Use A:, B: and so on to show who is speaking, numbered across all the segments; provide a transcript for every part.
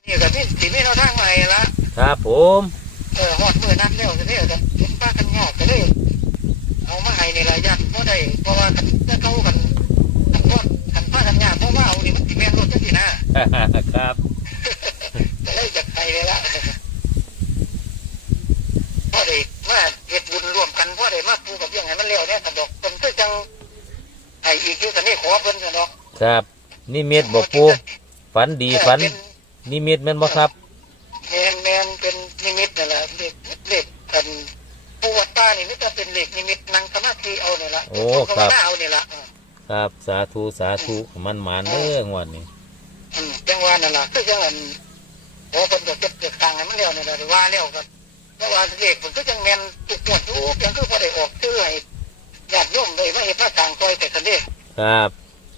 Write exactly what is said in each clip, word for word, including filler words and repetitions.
A: นี่ก็มีสีมีแนวทางใหม่ละ
B: ครับผม
A: เออฮอดมือนัดแล้วจะได้จะเห็นป้ากันยากก็เลยเอามาให้ในระยะเพราะได้เพราะว่าถ้าเขากันกันพอดกันป้ากันยากเพราะว่าเอานี่มันสีแม่นรถจังสินะครับก็เลยจะไปเลยละพอได้มาเฮ็ดบุญร่วมกันพอได้มาปูกับยังไงมันเร็วเนี่ยสะดอกเพิ่นก็จังไอ้อีกอยู่กันนี่ขอเพิ่นสะดอก
B: ครับนี่เม็ดบอกปูฝันดีฝันนี่เม็ดแม่นบ่ครับ
A: แมนแมนเป็นนิมิตนั่นแหละเด็กเด็กกันปูวัดตานี่ไม่ต้องเป็นเด็กนิมิตนั่งสมาธิเอาเนี่ยละ
B: โอ้ครับ
A: เอาเนี่ยละ
B: ครับสาธุสาธุมันหมานเด้องวดนี้
A: จังหวะนั่นแหละคือจังหวะโอ้คนจะเก็บเก็บตังค์ให้มันเร็วเนี่ยละว่าเร็วกันแต่ว่าเด็กมันก็จังแมนจุดปวดทุกอย่างคือพอได้ออกชื่อให้ญาติโยมเลยว่าเห็นพระต่างซอยแต่กันเด้
B: ครับ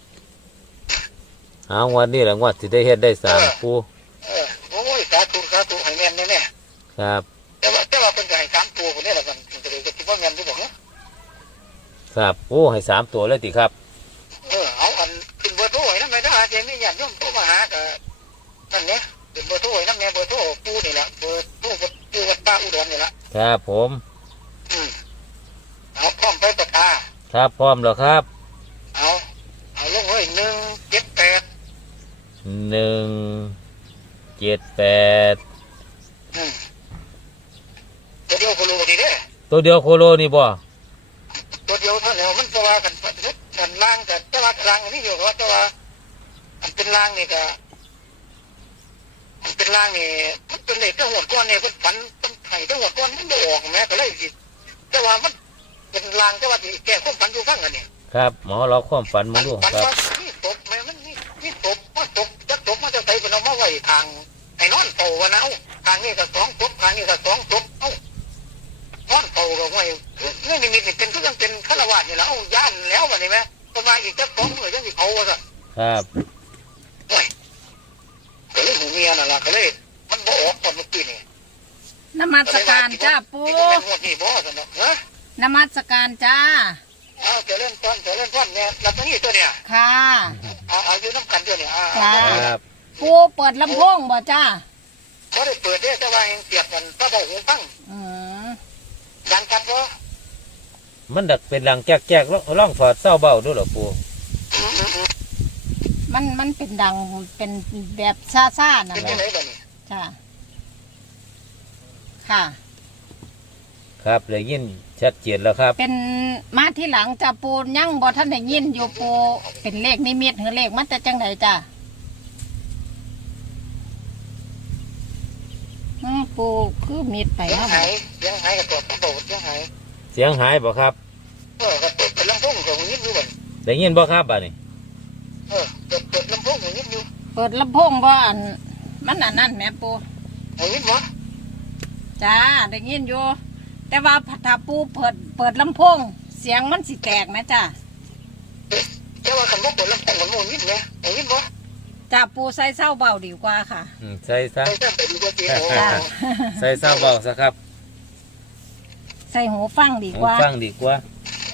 B: เอาวันนี้แหละงวดที่ได้เฮ็ดได้สามปู
A: เออโอ้ยสาธุสาธุให้แม่นแน่
B: ๆครับ
A: แต่ว่าแต่ว่าเป็นไก่สามตัวคนนี้แหละกันจะได้จะคิดว่าแม่นที่บอก
B: นะครับโอ้ให้สามตัวเลยติครับ
A: เออเอาอันขึ้นเบอร์โทรให้น้ำแม่ถ้าเจมี่ญาติโยมโทรมาหากับนั่นเนี้ยเป็นเบอร์โทรให้น้ำแม่เบอร์โทรปูนี่แหละเบอร์โทรปูวัดตาอุดรนี่แหละ
B: ครับผม
A: อืมเอาพร้อมไปประกาศ
B: ครับพร้อมแล้วครับ
A: เอาเอาลงเลยหนึ่งเจ็ดแปด
B: หนึ่งเจ็ดแปด
A: อืมตัวเดียวโคโลนี่เด้
B: ตัวเดียวโคโลนี่บ่
A: ตัวเดียวเท่านั้นมันจะว่ากันกันล่างกันจะว่าล่างนี่อยู่ว่าจะว่าอันเป็นล่างนี่ก็อันเป็นล่างนี่มันเป็นเหล็กทั้งหมดก้อนเนี่ยมันฝันมันไข่ทั้งหมดก้อนมันไม่ออกแม้ก็เลยสิจะว่ามันเป็นล่างจะว่าแก่ความฝันอยู่ฟังกันเนี่ย
B: ครับหมอเราความฝันมาดูครับ
A: นี่ตกแม่มันนี่นี่ตกว่าตกจะตกมันจะใส่เป็นเอามาไว้ทางไอ้นอนโตวะนะเอาทางนี้ก็สองตกทางนี้ก็สองตกเอานอนโตก็ไว้เรื่องนี้มีเป็นทุกอย่างเป็นฆราวาสนี่แหละเอาย่านแล้ววะนี่ไหมประมาณอีกจะสองหมื่นยังมีเขาวะสิ
B: ครับ
A: โอ้ยก็เลยหูเมียน่ะล่ะก็เลยมันบ่ออกตอนเมื่อกี้นี่
C: นมัสการจ้าปู่
A: นี่บ่สนุกฮะ
C: นมัสการจ้า
A: เอาเจริญพรเจริญพรเนี่ยรับตรงนี้ตัวเนี่ย
C: ค่ะ
A: เอาเอาอยู่น้ำกันตัวเนี่ย
C: ครับปู่เปิดลำโพงบ่จ้า
A: เขาได้เปิดได้แต่ว่ายังเสียบกันก็บอกหูฟัง
C: อืม
A: ดังกันบ่
B: มันดักเป็นหลังแจกๆร่องฝอดเศร้าเบาด้วยหรอปู่
C: มันมันเป็นดังเป็นแบบซาๆนะ
A: เป็นยังไงบ้างนี่
C: จ้าค่ะ
B: ครับเลยยินชัดเจนแล้วครับ
C: เป็นมาที่หลังจ้าปูยั่งบ่ท่านได้ยินอยู่ปูเป็นเลขนิมิตหรือเลขมันจะจังไดจ้าปูคือมิดไป
A: แล้วหายเสียงหายกับตัวกระโดดเสียงหาย
B: เสียงหายบ่ครับ
A: เออกระโดดเป็นลำโพงของยิบอยู่บ่
B: ได้ยินบ่ครับบ่นี่
A: เออเปิดเปิดลำโพงของยิบอยู่
C: เปิดลำโพงบ่อันมันอันนั้นแม่ปู
A: ของยิบบ่
C: จ้าได้ยินอยู่แต่ว่าถ้าปูเปิดเปิดลำโพงเสียงมันสิแตกนะจ้า
A: แต่ว่าคำว่าเปิดลำโพงของยิบเนี่ยของยิบบ่
C: จ้าปูใส่เศร้าเบาดีกว่าค่ะ
B: ใส่ซะ
C: จ้า
B: ใส่เศร้าเบาซะครับ
C: ใส่หูฟังดีกว่า
B: หูฟังดีกว่า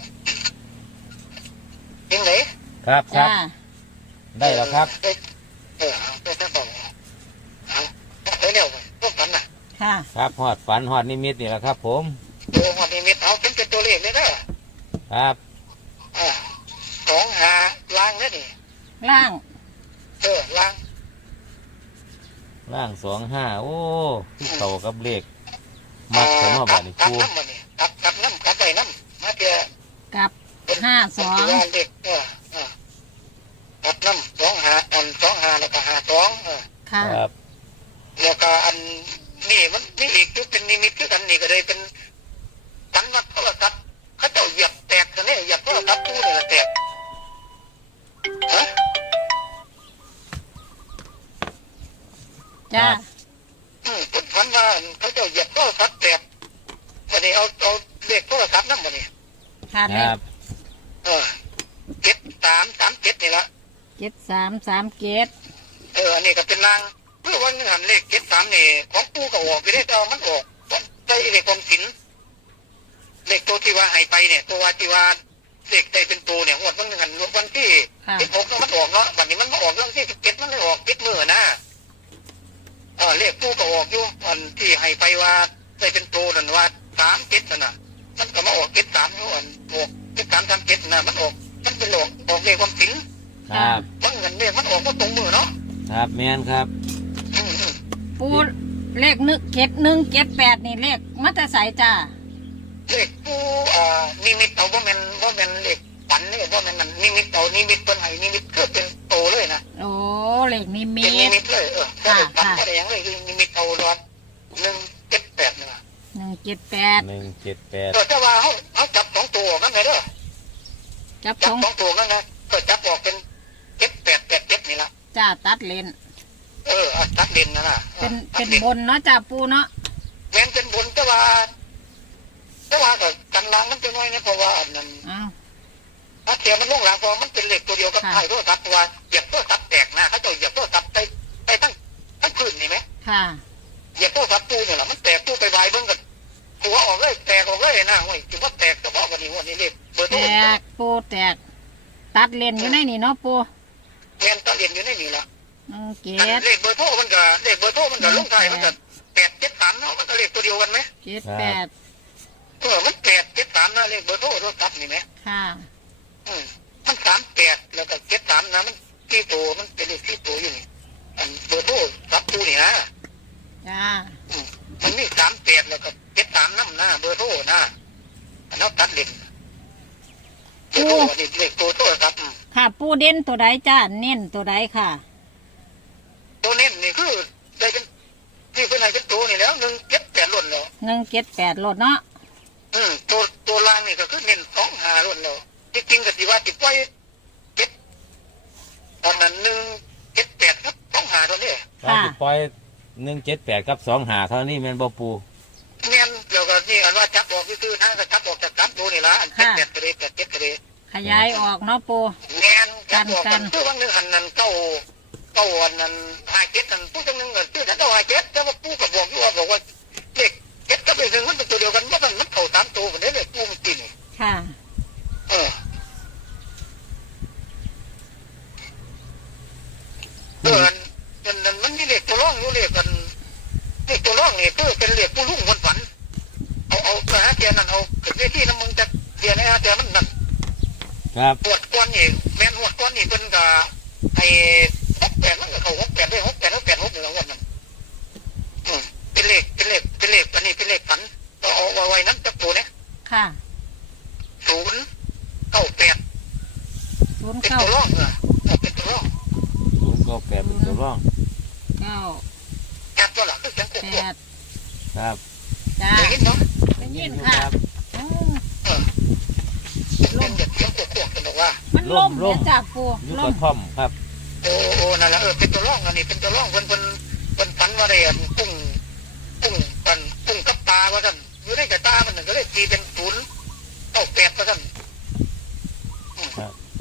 A: เป็นไง
B: ครับครับได้แล้วครับ
A: เออได้ถ้าบอกเอาไปเร็วพวกฝันน่ะ
C: ค่ะ
B: ครับหอดฝันหอดนิมิตนี่แหละครับผม
A: โอ้หอดนิมิตเอาเป็นเป็นตัวเลขเลยนะครับอ่าสองหาล่างนี่
C: ล่าง
A: เออล่าง
B: ล่างสองห้าโอ้ที่เต่ากับเลขมัดกันว่าแบบนี้
A: ครูกับกับน้ำกับใบน้ำมาเจอ
C: กับห้าสอง
A: เด็กเออกับน้ำสองหาอันสองหาแล้วก็หาสองเออ
B: ครับ
A: แล้วก็อันนี่มันนี่อีกจุดเป็นนิมิตคือกันนี่ก็เลยเป็นสันวัดโทรศัพท์เขาเจ้าเหยียบแตกกันเนี่ยเหยียบโทรศัพท์ตู้เนี่ยแตกฮะ
C: จ้า
A: อืมคุณฝันว่าเขาเจ้าเหยียบโทรศัพท์แตกวันนี้เอาเอาเลขโทรศัพท์นั่นวันนี้
B: ครับ
A: เออเจ็ดสามสามเจ็ดนี่ละ
C: เจ็ดสามสามเจ็ด
A: เอออันนี้ก็เป็นรางเพื่อวันนึงหันเลขเจ็ดสามนี่ของปูก็ออกไปได้แต่มันออกใช่เลขกองสินเลขตัวที่ว่าหายไปเนี่ยตัวที่ว่าเลขใจเป็นตัวเนี่ยวันนึงหันวันที่สิบหกมันออกเนาะวันนี้มันมาออกเรื่องที่สิบเจ็ดมันเลยออกปิดมือนะเออเลขปูก็ออกอยู่อันที่ให้ไปว่าได้เป็นโตนั่นว่าสามเจ็ดนั่นน่ะมันก็มาออกเจ็ดสามอยู่อันออกเจ็ดสามสามเจ็ดน่ะมันออกมันเป็นหลอกออกเลขความสิง
B: ครับ
A: บางเงินเลขมันออกก็ตรงมือเนาะ
B: ครับแม่นครับ
A: อืมอืม
C: ปูเลขนึกเจ็ดหนึ่งเจ็ดแปดนี่เลขมัตสายจ้า
A: เลขปูอ่านิมิตเอาว่ามันว่ามันเลขฝันเนี่ยว่ามันมันนิมิตเอานิมิตเป็นไห้นิมิตคือเป็นโตเลยนะ
C: โอ้เลขนิมิ
A: เป็นนิ
C: ต
A: มิตเลยเออถ้าเลขฝันก็ได้ยังเลยคือนิมิตเอารอดหนึ่งเจ็ดแปดเนี่ย
C: หนึ่งเจ็ดแปด
B: หนึ่งเจ็ดแปด
A: เออแต่ว่าเขาเขาจับสองตัวกันเลยเด้อ
C: จับ
A: จั
C: ส
A: บ
C: อง
A: สองตัวกันนะก็จับออกเป็นเจ็ดแปดแปดเจ็ดนี่ละ
C: จ้าตัดเลน
A: เอออ่ะตัดเด่นนะนะ
C: เป็น
A: ตั
C: เป็
A: ด
C: น
A: ด่
C: บนเนาะจ้าปูเนาะ
A: แม้นเป็นบนแต่ว่าแต่ว่าก็กันล้างมันจะน้อยนะเพราะว่าอันนั้น
C: อ้าว
A: ถ้าเทียมมันลงหลังพอมันเป็นเหล็กตัวเดียวกับ
C: ค่ะ
A: ไทยโทรศัพท์ตัวเหยียบโทรศัพท์แตกนะเขาจะเหยียบโทรศัพท์ไปไปทั้งทั้งพื้นนี่ไหม
C: ค่ะ
A: เหยียบโทรศัพท์ตู้เนี่ยแหละมันแตกตู้ไปใบเบิ้งกันหัวออกเลยแตกออกเลยนะเว้ยถือว่าแตกเฉพาะวันนี้วันนี้เลขเบอร์โท
C: แต
A: ร
C: กปูแตก ตัดเลนอยู่ในนี่เนาะปู
A: เรียนตอนเรียนอยู่ในนี่ละ
C: หนึ่งเจ็
A: อัน
C: ด
A: เลขเบอร์โทรมันก็เลขเบอร์โทรมันก็ลงไทายมันก็แปดเจ็ดสามเนาะมันก็เลขตัวเดียวกันไหม
C: เจ็ดแปด
A: เออมันแปดเจ็ดสามนะเลขเบอร์โทรโทรศัพท์นี่ไหม
C: ค่ะ
A: อืมมันสามแปดแล้วก็เจ็ดสามนะมันที่ตัวมันเป็นเลขที่ตัวอยู่นี่อันเบอร์โทรศัพท์ตู้นี่นะ
C: จ้า
A: อืมมันมีสามแปดแล้วก็เจ็ดสามน้ำหน้าเบอร์โทรนะอันนั้นตัดเด่นเบอร์โทรอันนี้เลขตัวโทรศัพท์อืม
C: ค่ะปูเด่นตัวใดจ้าเน้นตัวใดค่ะ
A: ตัวเน้นนี่คือได้เป็นที่เป็นไหนเป็นตัวนี่แล้วหนึ่งเจ็ดแปดล้วนแล้ว
C: หนึ่งเจ็ดแปดโลดเนาะ
A: อืมตัวตัวล่างนี่ก็คือเน้นสองหาล้วนแล้วที่จริงก็สิว่าติดไว้เจ็ดตอนนั้นหนึ่งเจ็ดแปดครับสองหาตัวนี้
B: ว่าสิปล่อยหนึ่งเจ็ดแปดกับสองหาเท่านี้แม่นบ่ปู
A: แม่นเดี๋ยวก็นี่อันว่าจับออกคือๆทางก็จับออกจากสามตัวนี่ละอันเจ็ดแปดกระเดแปดเจ็ดกระเด
C: ขยายออกเนาะปู
A: แม่นจับออก
C: กั
A: กัน นคือวันหนึงหันนั้นเก้าเก้าอันนั้นห้าเจ็ดนั่นผู้จังหนึงก็ชื่อท่านเก้าห้าเจ็ดแต่ว่าผู้ก็บอกอยู่ว่าบอกว่าเลขเจ็ดกับเลขหนึ่งมันเป็นตัวเดียวกันว่ามันมันเข้าสามตัวกันได้เลยผู้มันกิน
C: ค่ะ
A: เออเอออันอันนั้นมันมีเลขตัวร่องอยู่เลขกันเลขตัวร่องนี่คือเป็นเลขผู้ลุ่งคนฝันเอาเอาไปหาเทียนนั่นเอาเกิดเวทีน้ำมึงจะเทียนให้หาเทียนมันนั่น
B: ครับ
A: ปวดก้อนนี่แม่นปวดก้อนนี่เป็นกะไอ้หกแปดมันก็เขาหกแปดได้หกแปดหกแปดหกหนึ่งแล้ววันนั้นอืมเป็นเลขเป็นเลขเป็นเลขอันนี้เป็นเลขฝันเราเอาไว้ไว้นั้นจะตัวเนี่ย
C: ค่ะ
A: ศูนย์เก้าแปด
C: ศูนย์
A: เป็น
C: เก้า
A: ตัวร่องเหรอเป็นตัวร่อง
B: ศูนย์ก็แปดเป็นตัวร่อง
C: เก้า
A: แอบตัวหลักคือเสียงโค
C: แป
A: ก
C: ด
B: ครับ
C: จ้า
A: ได้ยินเนาะ
C: ได้ยินค่ะโอ้
A: เออเป็นแบบเสียงโคกกันบอกว่า
C: มันล่มเนี่ยจ้าปู
B: อยุ
C: ล่
B: ก
C: ม
B: ระท่อมครับ
A: โอ้โอ้นั่นแหละเออเป็นตัวร่องอันนี้เป็นตัวร่องเพิ่นเพิ่นเพิ่นฝันว่าได้อันกุ้งกุ้งปันกุ้งกับตาว่าท่านอยู่ในกระตามันนั่นก็เลยตีเป็นศูนย์เก้าแปดว่าท่าน
B: ครับโอ้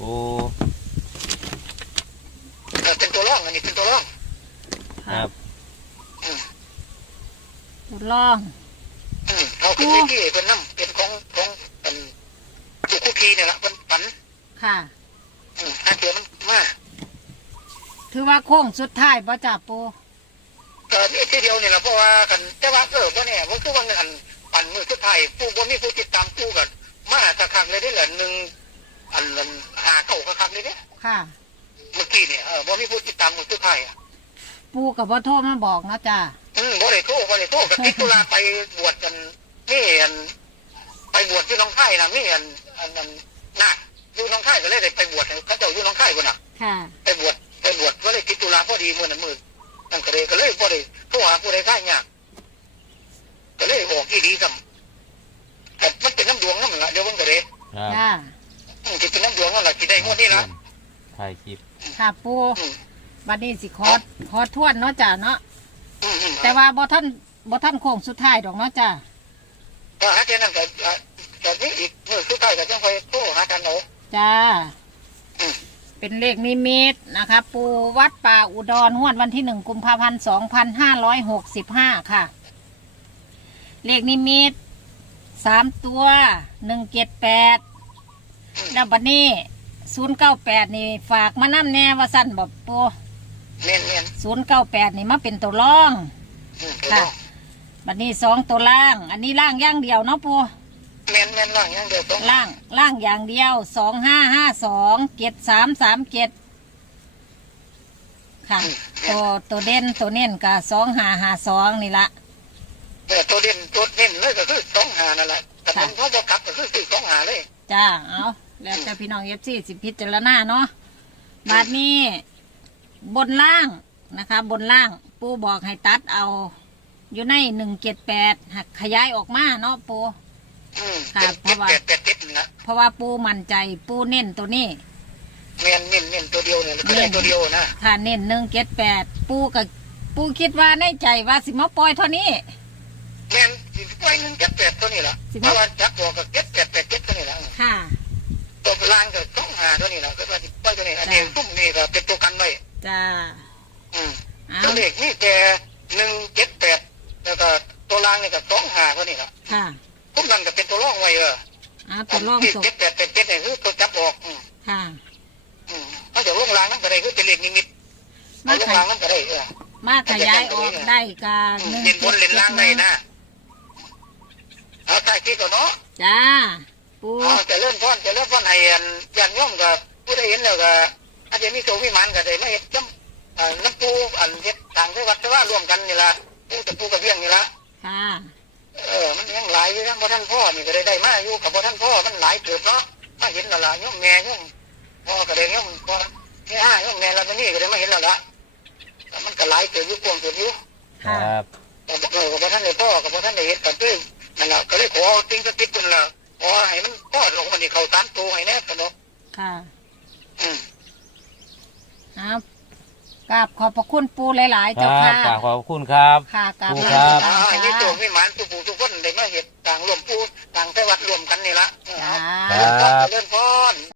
A: เออเป็นตัวร่องอันนี้เป็นตัวร่อง
B: ครับ
A: อืม
C: ตัวล่อง
A: อืมเอาขึ้นไปที่เป็นน้ำเป็นของของเป็นดูคุกคีเนี่ยแหละเป็นฝัน
C: ค่ะ
A: อืมถ้าเกิดมันมา
C: ถือว่าโค้งสุดท้ายป่ะจ้าปู
A: เออนี่ทีเดียวนี่แหละเพราะว่ากันแต่ว่าเออว่าเนี่ยว่าคือว่าเงินอันปั่นมือสุดท้ายผู้บ่มีผู้ติดตามผู้กันมาสักครั้งเลยได้เหรอหนึ่งอันนั้นหาเก่าสักครั้งเลยเนี่ย
C: ค่ะ
A: เมื่อกี้เนี่ยเออบ่มีผู้ติดตามมือสุดท้ายอ่ะ
C: ปูกับพ่อโทรมาบอกนะจ้า
A: อืมบ่ได้โทษบ่ได้โทษกับติดตุลาไปบวชกันนี่อันไปบวชที่หน้องไข่นะนี่อันอันนั้นนาคอยู่หน้องไข่ก็เลยได้ไปบวชเขาเจ้าอยู่หน้องไข่คนน่ะ
C: ค่ะ
A: ไปบวชไปบวชก็เลยติดตุลาพอดีมือนั้นมือนั่นก็เลยก็เลยบ่ได้โทรหาผู้ใดท่ายากก็เลยออกที่ดีซ้ำแต่มันเป็นน้ำดวงนั่นแหละเดี๋ยวมันก็เลย
B: ครับ
C: จ้า
A: อืมที่เป็นน้ำดวงนั่นแหละที่ได้งวดนี้ละ
B: ถ่ายคลิป
C: ค่ะปู
A: อืม
C: บัดนี้สิขอขอทวนเนาะจ้าเนาะ
A: อืมอืม
C: แต่ว่าบ่ท่านบ่ท่านโค้งสุดท้ายดอกเนาะจ้า
A: ก็หาเจนั่นก็ก็นี่อีกมือสุดท้ายก็จังไปโทรหากันเอา
C: จ้า
A: อืม
C: เป็นเลขนิมิตนะคะ ปูวัดป่าอุดรงวดวันที่หนึ่งกุมภาพันธ์สองพันห้าร้อยหกสิบห้าค่ะ เลขนิมิตสามตัวหนึ่งเจ็ดแปดแล้วบัดนี้ศูนย์เก้าแปดนี่ฝากมานั่แน่ว่าสั้นบอกปู
A: เเม่นเม่น
C: ศูนย์เก้าแปดนี่มาเป็นตัวร่อง
A: อืมถูก
C: ค่ะ
A: ต้อง
C: บัดนี้สองตัวล่าง อันนี้ล่างอย่างเดียวเนาะปู
A: เม่นเม่นล่างอย่างเดียวต้อง
C: ล่างล่างอย่างเดียวสองห้าห้าสองเจ็ดสามสามเจ็ดค่ะ ตัวตัวเด่นตัวเน้นกับสองห้าห้าสองนี่ละ
A: แต่ตัวเด่นตัวเน้นเลยก็คือสองหานั่นแหละแต่มันพอจะกลับก็คือสี่สองหาเลย
C: จ้าเอาแล้วแต่พี่น้องเอฟซีสิพิจารณาเนาะบาดนี้ บนล่างนะคะ บนล่างปูบอกให้ตัดเอา อยู่ในหนึ่งเจ็ดแปดหักขยายออกมาเนาะปู
A: อืม
C: ค่ะ
A: เป็น
C: เพ
A: เจ็ด
C: ราะว่า
A: แปดแปดเจ็ดนะ
C: เพราะว่าปูมั่นใจปูเน้นตัวนี้
A: เม่นเม่นเม่นตัวเดียวเนี่ยก็ได้ตัวเดียวนะ
C: ถ้าเน้นหนึ่งเจ็ดแปดปูกับปูคิดว่าในใจว่าสิมาปล่อยเท่านี้
A: เม่นสิบไว้หนึ่งเจ็ดแปดตัวนี้แหละ
C: สิบ
A: เพราะว่าจักบอกกับเจ็ดแปดแปดเจ็ดตัวนี้แหละ
C: ค่ะ
A: ตัวล่างก็สองหาตัวนี้แหละก็ว่าสิบไว้ตัวนี้อันนี้ตุ้มนี่ก็เป็นตัวกันไว้
C: จ้า
A: อืม
C: เอา
A: ตัวเลขนี่แต่หนึ่งเจ็ดแปดแล้วก็ตัวล่างนี่ก็สองหาตัวนี้แหละ
C: ค่ะ
A: ตุ้มนั่นก็เป็นตัวร่องไว้เออ
C: เอาตัวร่อง
A: ที่
C: ศพ
A: เจ็ดแปดแปดเจ็ดนี่คือตัวจับออกอืม
C: ค่ะ
A: อืมถ้าจะลงล่างนั่นก็ได้คือเป็นเลขนิมิตเอา
C: มา
A: ลง
C: ข
A: ล่าย งนั่นก็ได้เออ
C: มาขยายออกได้กับ
A: อื
C: ห
A: ม
C: นึ่ง
A: เล่นบนเล่นล่างได้นะเอาใต้ที่ก่อนเนาะ
C: จ้า ปู
A: เอาจะเริ่มต้นจะเริ่มต้นให้อันยันย่อมกับผู้ได้เห็นแล้วก็อาจจะมีโชวิมานก็ได้มาเห็นจ้ำเอ่อน้ำปูอันเฮ็ดต่างจังหวัดแต่ว่ารวมกันนี่ละปูกับปูกับเบี้ยงนี่ละ
C: ค่ะ
A: เออมันยังหลายอยู่นะบ่ท่านพ่อนี่ก็ได้ได้มาอยู่กับบ่ท่านพ่อมันหลายเกิดเนาะมาเห็นแล้วล่ะย่อมแม่ย่อมพ่อก็ได้ย่อมพ่อแม่ห้าย่อมแม่เราตรงนี้ก็ได้มาเห็นแล้วล่ะแต่มันก็หลายเกิดอยู่กวางเกิดอยู่
B: ค
C: ค่ะ
B: รับ
A: แต่เออกับบ่ท่านได้พ่อกับบ่ท่านได้เห็นกันด้วยนั่นแหละก็เลยขอติ้งสติ๊กคนละขอให้มันพ่อลงมานี่เขาตามตัวให้แน่กันเนาะ
C: ค่ะ
A: อืม
C: เอากราบขอบพระคุณปูหลาย ๆ
B: ค
C: เจ้า
B: รับ
C: ค่ะ
B: กราบขอบคุณครับ
C: ค่ะกราบ
B: ปู
C: ลา
B: ครับ
C: จ้า
A: อ่าอันนี้ตัววิมานทุกผู้ทุกคนได้มาเห็นต่างรวมผู้ต่างแต่วัดรวมกันนี่ละ
C: จ้า
B: ครับ
A: เลื่อนพร